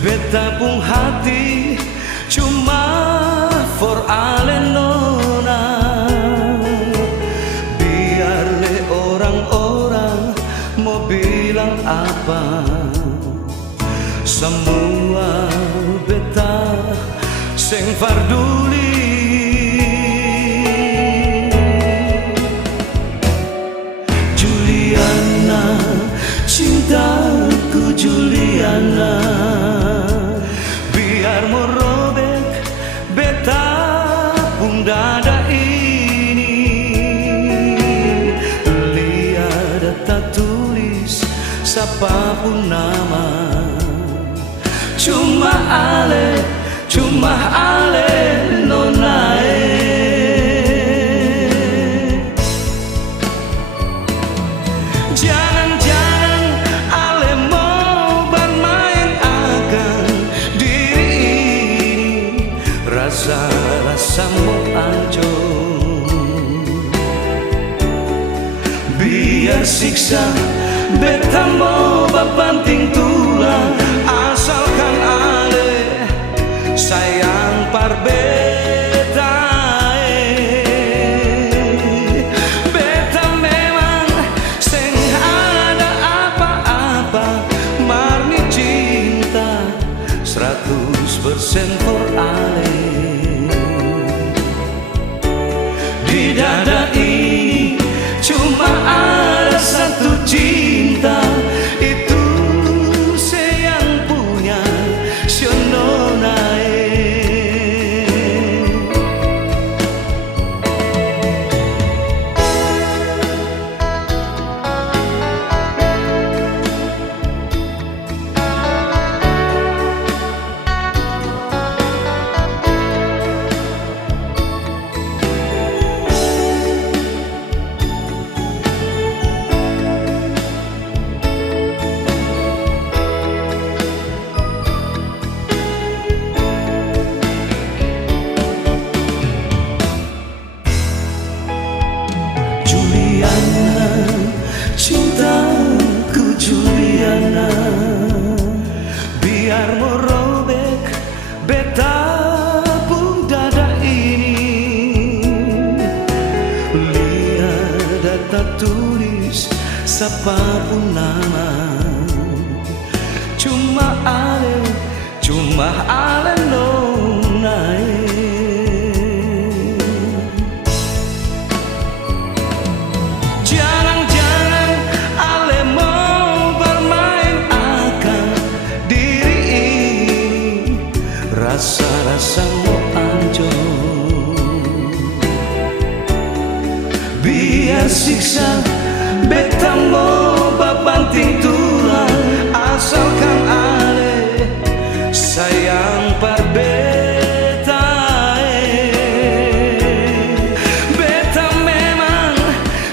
Beta pun hati cuma for Alenona. Biar le orang-orang mau bilang apa, semua beta sing farduli. Juliana, cintaku Juliana, biar mau robek beta pun dada ini. Lihat tak tulis siapapun nama, cuma ale nonae. Jangan-jangan ale mau bermain akan diri ini, rasa-rasa mau hancur. Biar siksa beta mau berbanting tulang, asalkan ale sayang par beta. Beta memang seng ada apa-apa, marni cinta 100% for ale. Di dada ini cuma ada satu cinta, itu saya yang punya Shononae. Cintaku Juliana, biar mau robek beta pun dada ini. Lihat data tulis siapapun nama, cuma ale nonae. Rasa-rasa mau hancur. Biar siksa beta mau berbanting tulang, asalkan ale sayang par beta. Beta memang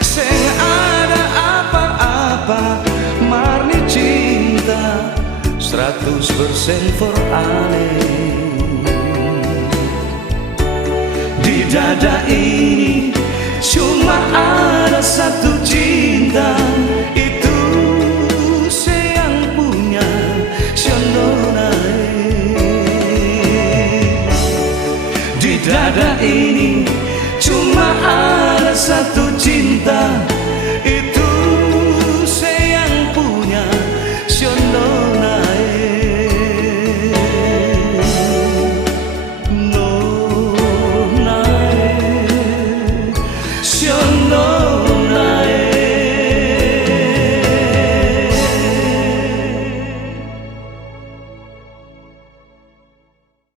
seng ada apa-apa, marni cinta 100% for ale. Di dada ini cuma ada satu cinta, itu saya yang punya Shononae. Di dada ini cuma ada satu cinta,